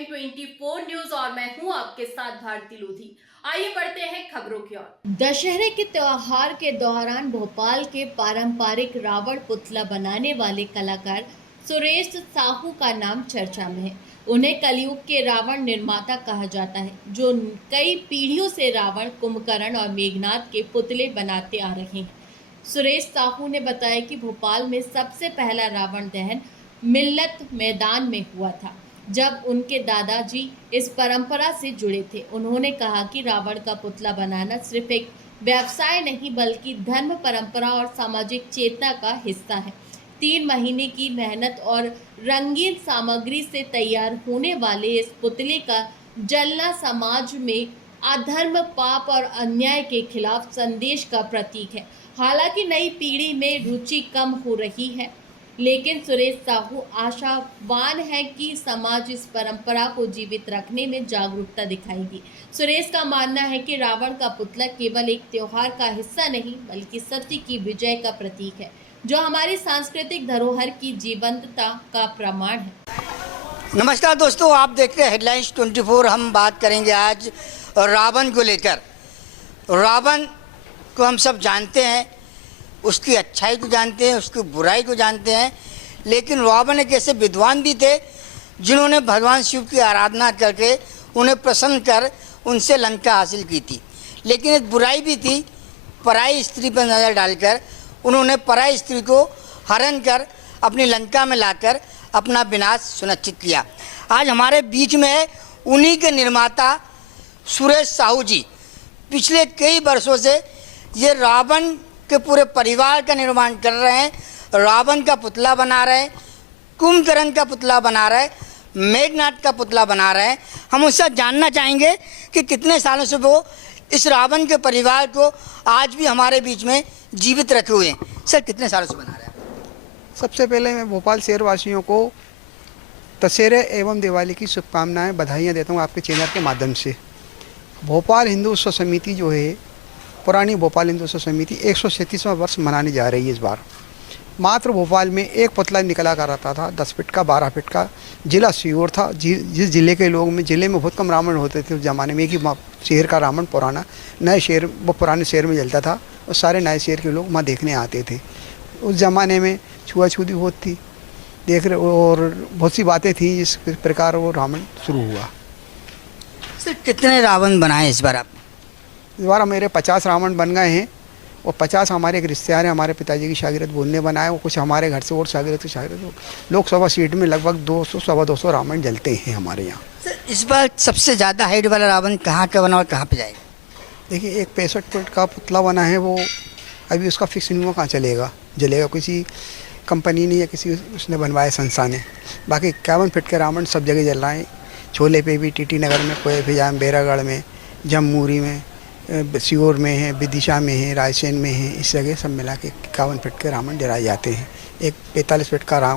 Headline 24 news और मैं हूं आपके साथ भारती लोधी। आइए बढ़ते हैं खबरों की ओर। दशहरे के त्योहार के दौरान भोपाल के पारंपरिक रावण पुतला बनाने वाले कलाकार सुरेश साहू का नाम चर्चा में है। उन्हें कलयुग के रावण निर्माता कहा जाता है, जो कई पीढ़ियों से रावण, कुंभकर्ण और मेघनाथ के पुतले बनाते आ रहे हैं। सुरेश साहू ने बताया कि भोपाल में सबसे पहला रावण दहन मिल्लत मैदान में हुआ था, जब उनके दादाजी इस परंपरा से जुड़े थे। उन्होंने कहा कि रावण का पुतला बनाना सिर्फ एक व्यवसाय नहीं, बल्कि धर्म, परंपरा और सामाजिक चेतना का हिस्सा है। 3 महीने की मेहनत और रंगीन सामग्री से तैयार होने वाले इस पुतले का जलना समाज में अधर्म, पाप और अन्याय के खिलाफ संदेश का प्रतीक है। हालांकि नई पीढ़ी में रुचि कम हो रही है, लेकिन सुरेश साहू आशावान है कि समाज इस परंपरा को जीवित रखने में जागरूकता दिखाएगी। सुरेश का मानना है कि रावण का पुतला केवल एक त्योहार का हिस्सा नहीं, बल्कि सत्य की विजय का प्रतीक है, जो हमारी सांस्कृतिक धरोहर की जीवंतता का प्रमाण है। नमस्कार दोस्तों, आप देख रहे हैं हेडलाइंस 24। हम बात करेंगे आज रावण को लेकर। रावण को हम सब जानते हैं, उसकी अच्छाई को जानते हैं, उसकी बुराई को जानते हैं, लेकिन रावण एक ऐसे विद्वान भी थे जिन्होंने भगवान शिव की आराधना करके उन्हें प्रसन्न कर उनसे लंका हासिल की थी। लेकिन एक बुराई भी थी, पराई स्त्री पर नज़र डालकर उन्होंने पराई स्त्री को हरण कर अपनी लंका में लाकर अपना विनाश सुनिश्चित किया। आज हमारे बीच में है उन्हीं के निर्माता सुरेश साहू जी। पिछले कई वर्षों से ये रावण के पूरे परिवार का निर्माण कर रहे हैं, रावण का पुतला बना रहे हैं, कुंभकर्ण का पुतला बना रहे हैं, मेघनाथ का पुतला बना रहे हैं। हम उससे जानना चाहेंगे कि कितने सालों से वो इस रावण के परिवार को आज भी हमारे बीच में जीवित रखे हुए हैं। सर, कितने सालों से बना रहे हैं? सबसे पहले मैं भोपाल शहर वासियों को दशहरे एवं दिवाली की शुभकामनाएं, बधाइयाँ देता हूँ आपके चैनल के माध्यम से। भोपाल हिंदू उत्सव समिति जो है, पुरानी भोपाल हिंदू उत्सव समिति 137वां वर्ष मनाने जा रही है इस बार। मात्र भोपाल में एक पुतला निकला कर रहता था, 10 फीट का, 12 फीट का। जिला सीहोर था। जिस जिले के लोग में, जिले में बहुत कम रावण होते थे उस ज़माने में। एक ही शहर का रावण पुराना, नए शहर, वो पुराने शहर में जलता था और सारे नए शहर के लोग वहाँ देखने आते थे। उस ज़माने में छुआछूती बहुत थी, देख रहे, और बहुत सी बातें थी। इस प्रकार वो रावण शुरू हुआ। सर, कितने रावण बनाए इस बार आप? इस बार मेरे 50 रावण बन गए हैं, और 50 हमारे एक रिश्तेदार हैं, हमारे पिताजी की शागिर्द बोलने बनाए, और कुछ हमारे घर से और शागिर्द लोकसभा सीट में लगभग 200 सवा 200 रावण जलते हैं हमारे यहाँ। सर, इस बार सबसे ज़्यादा हाइट वाला रावण कहाँ का बना और कहाँ पे जाएगा? देखिए, एक 65 फीट का पुतला बना है, वो अभी उसका फिक्स नहीं हुआ कहाँ चलेगा, जलेगा। किसी कंपनी ने या किसी उसने बनवाया, संस्था ने। बाकी 51 फीट के रावण सब जगह जल रहे हैं। छोले पे भी, टीटी नगर में, कोई फिजाम, बेरागढ़ में, जमूरी में, सीहोर में है, विदिशा में है, रायसेन में है। इस जगह सब मिला के 51 फीट के रावण जलाए जाते हैं। एक 45 फीट का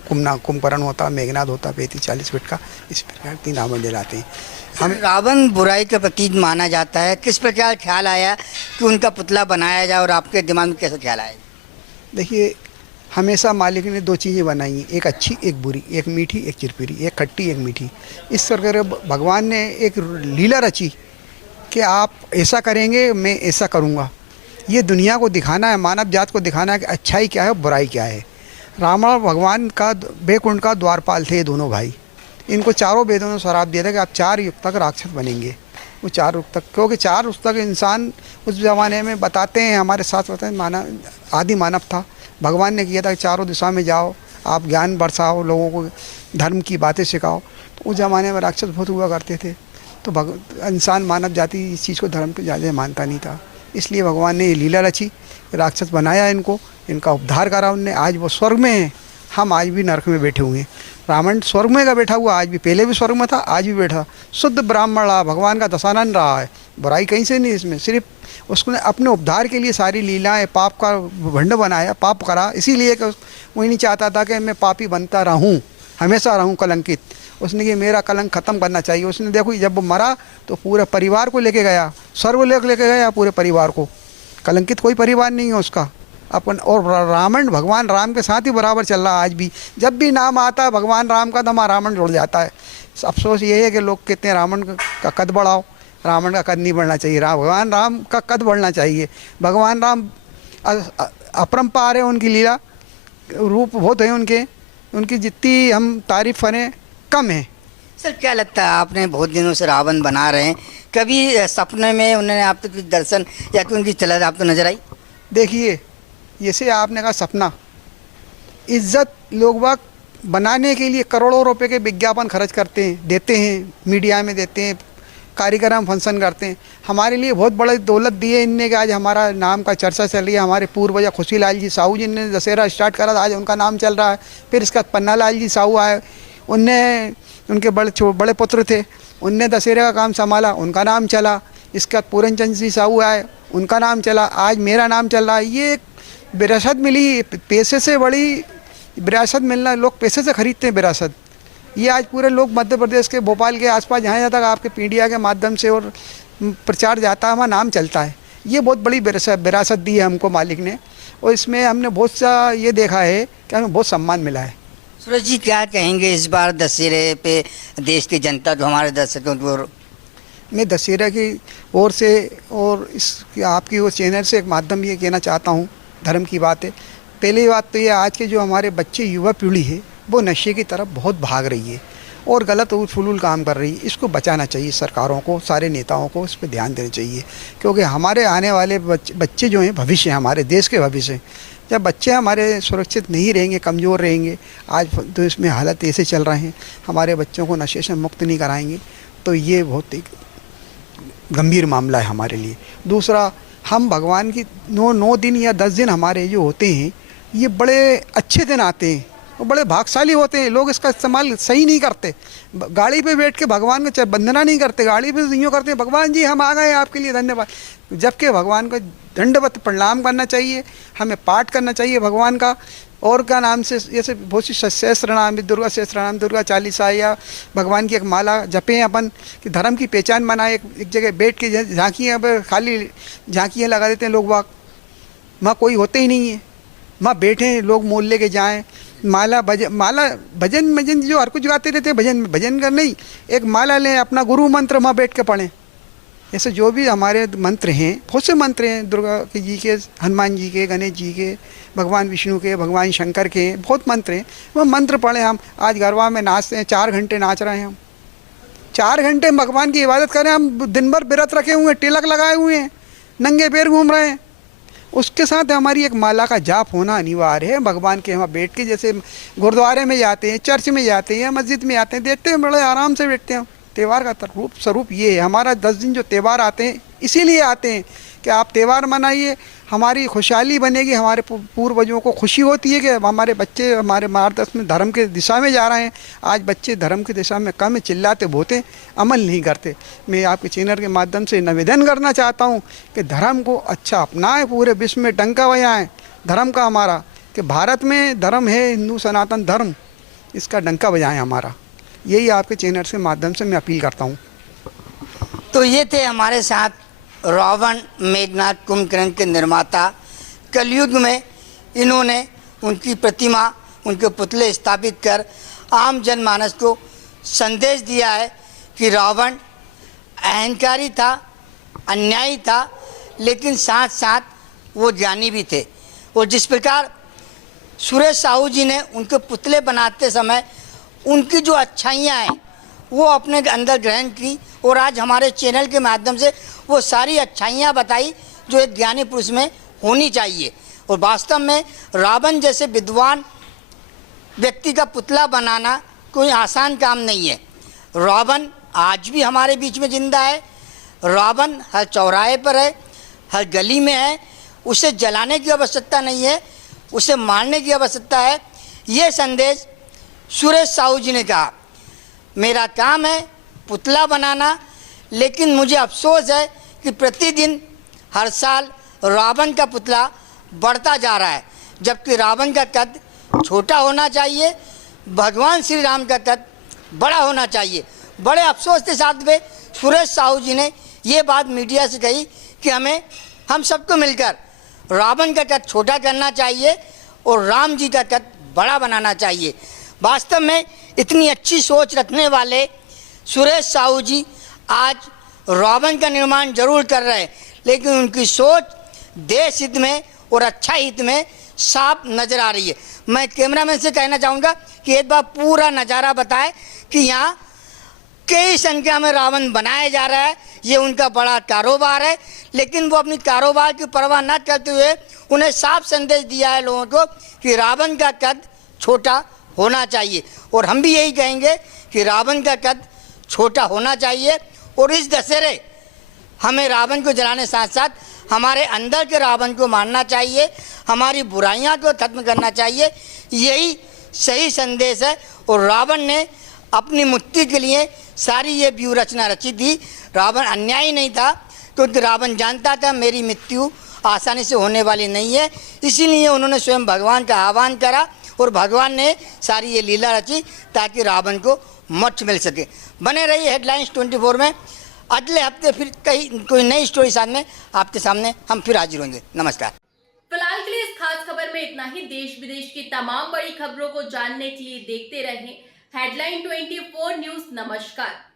कुंभकर्ण होता, मेघनाथ होता 35-40 फीट का। इस प्रकार 3 रावण जलाते हैं। हम रावण बुराई का प्रतीक माना जाता है। किस प्रकार ख्याल आया कि उनका पुतला बनाया जाए और आपके दिमाग में कैसे ख्याल आया? देखिए, हमेशा मालिक ने 2 चीज़ें बनाई हैं, एक अच्छी एक बुरी, एक मीठी एक चिरपिरी, एक खट्टी एक मीठी। इस प्रकार भगवान ने एक लीला रची कि आप ऐसा करेंगे, मैं ऐसा करूँगा। ये दुनिया को दिखाना है, मानव जात को दिखाना है कि अच्छाई क्या है, बुराई क्या है। रावण भगवान का बैकुंठ का द्वारपाल थे ये दोनों भाई। इनको चारों वेदों ने श्राप दिया था कि आप 4 युग तक राक्षस बनेंगे। वो 4 युग तक, क्योंकि 4 युग तक इंसान उस ज़माने में बताते हैं, हमारे साथ बताते हैं, मानव आदि मानव था। भगवान ने किया था कि चारों दिशा में जाओ, आप ज्ञान बरसाओ, लोगों को धर्म की बातें सिखाओ। तो उस ज़माने में राक्षस बहुत हुआ करते थे। तो इंसान, मानव जाति इस चीज़ को धर्म को ज़्यादा मानता नहीं था। इसलिए भगवान ने ये लीला रची, राक्षस बनाया इनको, इनका उद्धार करा उनने। आज वो स्वर्ग में हैं, हम आज भी नरक में बैठे हुए हैं। रावण स्वर्ग में का बैठा हुआ, आज भी, पहले भी स्वर्ग में था, आज भी बैठा। शुद्ध ब्राह्मण रहा, भगवान का दशानन रहा है। बुराई कहीं से नहीं इसमें, सिर्फ उसने अपने उद्धार के लिए सारी लीलाएं, पाप का भंड बनाया, पाप करा, इसीलिए कि वो नहीं चाहता था कि मैं पापी बनता रहूं, हमेशा रहूं कलंकित। उसने कि मेरा कलंक ख़त्म करना चाहिए। उसने देखो, जब वो मरा तो पूरे परिवार को लेके गया, स्वर्ग लेके गया पूरे परिवार को। कलंकित कोई परिवार नहीं है उसका। अपन और रावण भगवान राम के साथ ही बराबर चल रहा है आज भी। जब भी नाम आता है भगवान राम का तो हमारा रावण जुड़ जाता है। अफसोस ये है कि लोग कहते हैं रावण का कद बढ़ाओ, रावण का कद नहीं बढ़ना चाहिए, भगवान राम का कद बढ़ना चाहिए। भगवान राम अपरंपार है, उनकी लीला रूप बहुत है उनकी जितनी हम तारीफ करें कम है। सर क्या लगता है, आपने बहुत दिनों से रावण बना रहे हैं, कभी सपने में उन्होंने आप तक कुछ दर्शन या कि उनकी चलत आप तो नजर आई? देखिए, जैसे आपने कहा सपना, इज्जत लोग बाग बनाने के लिए करोड़ों रुपए के विज्ञापन खर्च करते हैं, देते हैं, मीडिया में देते हैं, कार्यक्रम फंक्शन करते हैं। हमारे लिए बहुत बड़ी दौलत दी है इनने कि आज हमारा नाम का चर्चा चल रही है। हमारे पूर्वज खुशीलाल जी साहू जी ने दशहरा स्टार्ट करा था, आज उनका नाम चल रहा है। फिर इसका पन्नालाल जी साहू आए, उनके बड़े पुत्र थे, उनने दशहरे का काम संभाला, उनका नाम चला। इसका पूरनचंद जी साहू आए, उनका नाम चला। आज मेरा नाम चल रहा है। ये एक विरासत मिली, पैसे से बड़ी विरासत मिलना, लोग पैसे से खरीदते हैं विरासत। ये आज पूरे लोग मध्य प्रदेश के भोपाल के आसपास जहाँ तक आपके मीडिया के माध्यम से और प्रचार जाता है, हमारा नाम चलता है। ये बहुत बड़ी विरासत दी है हमको मालिक ने, और इसमें हमने बहुत सा ये देखा है कि हमें बहुत सम्मान मिला है। सूरज जी क्या कहेंगे इस बार दशहरे पे देश की जनता जो हमारे दर्शकों को? मैं दशहरा की ओर से और इस आपकी वो चैनल से एक माध्यम ये कहना चाहता हूँ, धर्म की बात है। पहली बात तो ये, आज के जो हमारे बच्चे युवा पीढ़ी है वो नशे की तरफ बहुत भाग रही है और गलत फजूल काम कर रही है। इसको बचाना चाहिए सरकारों को, सारे नेताओं को इस पर ध्यान देना चाहिए, क्योंकि हमारे आने वाले बच्चे जो हैं भविष्य हैं, हमारे देश के भविष्य। जब बच्चे हमारे सुरक्षित नहीं रहेंगे, कमज़ोर रहेंगे, आज तो इसमें हालत ऐसे चल रहे हैं, हमारे बच्चों को नशे से मुक्त नहीं कराएंगे तो ये बहुत एक गंभीर मामला है हमारे लिए। दूसरा, हम भगवान की 9 दिन या 10 दिन हमारे जो होते हैं, ये बड़े अच्छे दिन आते हैं और बड़े भाग्यशाली होते हैं। लोग इसका इस्तेमाल सही नहीं करते। गाड़ी पे बैठ के भगवान को वंदना नहीं करते, गाड़ी पे यूँ करते हैं, भगवान जी हम आ गए आपके लिए धन्यवाद। जबकि भगवान को दंडवत प्रणाम करना चाहिए, हमें पाठ करना चाहिए भगवान का। और क्या नाम से, जैसे बहुत सी सहस्त्र नाम, दुर्गा सहस्त्र नाम, दुर्गा चालीसा या भगवान की एक माला जपें अपन, कि धर्म की पहचान बनाए। एक जगह बैठ के झांकियाँ पर खाली झांकियाँ लगा देते हैं लोग बाग, वहाँ कोई होते ही नहीं है। वहाँ बैठे लोग मोल लेके जाएं, माला भजन जो हर कुछ गाते रहते हैं, भजन का नहीं, एक माला लें, अपना गुरु मंत्र वहाँ बैठ के पढ़ें। ऐसे जो भी हमारे मंत्र हैं, बहुत से मंत्र हैं, दुर्गा जी के, हनुमान जी के, गणेश जी के, भगवान विष्णु के, भगवान शंकर के, बहुत मंत्र हैं, वो मंत्र पढ़ें। हम आज गरबा में नाचते हैं, 4 घंटे नाच रहे हैं हम, 4 घंटे भगवान की इबादत करें। हम दिन भर व्रत रखे हुए हैं, तिलक लगाए हुए हैं, नंगे पैर घूम रहे हैं। उसके साथ हमारी एक माला का जाप होना अनिवार्य है। भगवान के वहाँ बैठ के, जैसे गुरुद्वारे में जाते हैं, चर्च में जाते हैं, मस्जिद में आते हैं, देखते हैं, बड़े आराम से बैठते हैं। त्यौहार का रूप स्वरूप ये है। हमारा 10 दिन जो त्यौहार आते हैं इसीलिए आते हैं कि आप त्यौहार मनाइए, हमारी खुशहाली बनेगी, हमारे पूर्वजों को खुशी होती है कि हमारे बच्चे हमारे मार्गदर्शन में धर्म के दिशा में जा रहे हैं। आज बच्चे धर्म की दिशा में कम चिल्लाते बोते, अमल नहीं करते। मैं आपके चैनल के माध्यम से निवेदन करना चाहता हूँ कि धर्म को अच्छा अपनाएं, पूरे विश्व में डंका बजाएं धर्म का हमारा, कि भारत में धर्म है, हिंदू सनातन धर्म, इसका डंका बजाएं हमारा। यही आपके चैनल के माध्यम से मैं अपील करता हूँ। तो ये थे हमारे साथ रावण मेघनाथ कुंभकर्ण के निर्माता। कलयुग में इन्होंने उनकी प्रतिमा, उनके पुतले स्थापित कर आम जनमानस को संदेश दिया है कि रावण अहंकारी था, अन्यायी था, लेकिन साथ साथ वो ज्ञानी भी थे। और जिस प्रकार सुरेश साहू जी ने उनके पुतले बनाते समय उनकी जो अच्छाइयाँ हैं वो अपने अंदर ग्रहण की, और आज हमारे चैनल के माध्यम से वो सारी अच्छाइयाँ बताई जो एक ज्ञानी पुरुष में होनी चाहिए। और वास्तव में रावण जैसे विद्वान व्यक्ति का पुतला बनाना कोई आसान काम नहीं है। रावण आज भी हमारे बीच में जिंदा है। रावण हर चौराहे पर है, हर गली में है। उसे जलाने की आवश्यकता नहीं है, उसे मारने की आवश्यकता है। ये संदेश सुरेश साहू जी ने कहा। मेरा काम है पुतला बनाना, लेकिन मुझे अफसोस है कि प्रतिदिन हर साल रावण का पुतला बढ़ता जा रहा है, जबकि रावण का कद छोटा होना चाहिए, भगवान श्री राम का कद बड़ा होना चाहिए। बड़े अफसोस के साथ में सुरेश साहू जी ने ये बात मीडिया से कही कि हम सबको मिलकर रावण का कद छोटा करना चाहिए और राम जी का कद बड़ा बनाना चाहिए। वास्तव में इतनी अच्छी सोच रखने वाले सुरेश साहू जी आज रावण का निर्माण जरूर कर रहे हैं, लेकिन उनकी सोच देश हित में और अच्छा हित में साफ नजर आ रही है। मैं कैमरामैन से कहना चाहूँगा कि एक बार पूरा नज़ारा बताए कि यहाँ कई संख्या में रावण बनाया जा रहा है। ये उनका बड़ा कारोबार है, लेकिन वो अपनी कारोबार की परवाह न करते हुए उन्हें साफ संदेश दिया है लोगों को कि रावण का कद छोटा होना चाहिए। और हम भी यही कहेंगे कि रावण का कद छोटा होना चाहिए और इस दशहरे हमें रावण को जलाने साथ साथ हमारे अंदर के रावण को मारना चाहिए, हमारी बुराइयां को खत्म करना चाहिए। यही सही संदेश है और रावण ने अपनी मुक्ति के लिए सारी ये व्यूह रचना रची थी। रावण अन्यायी नहीं था, क्योंकि रावण जानता था मेरी मृत्यु आसानी से होने वाली नहीं है, इसीलिए उन्होंने स्वयं भगवान का आह्वान करा और भगवान ने सारी ये लीला रची ताकि रावण को मोक्ष मिल सके। बने रहिए हेडलाइंस 24 में। अगले हफ्ते फिर कोई नई स्टोरी साथ में आपके सामने हम फिर हाजिर होंगे। नमस्कार। फिलहाल के लिए इस खास खबर में इतना ही। देश विदेश की तमाम बड़ी खबरों को जानने के लिए देखते रहें हेडलाइन 24 न्यूज। नमस्कार।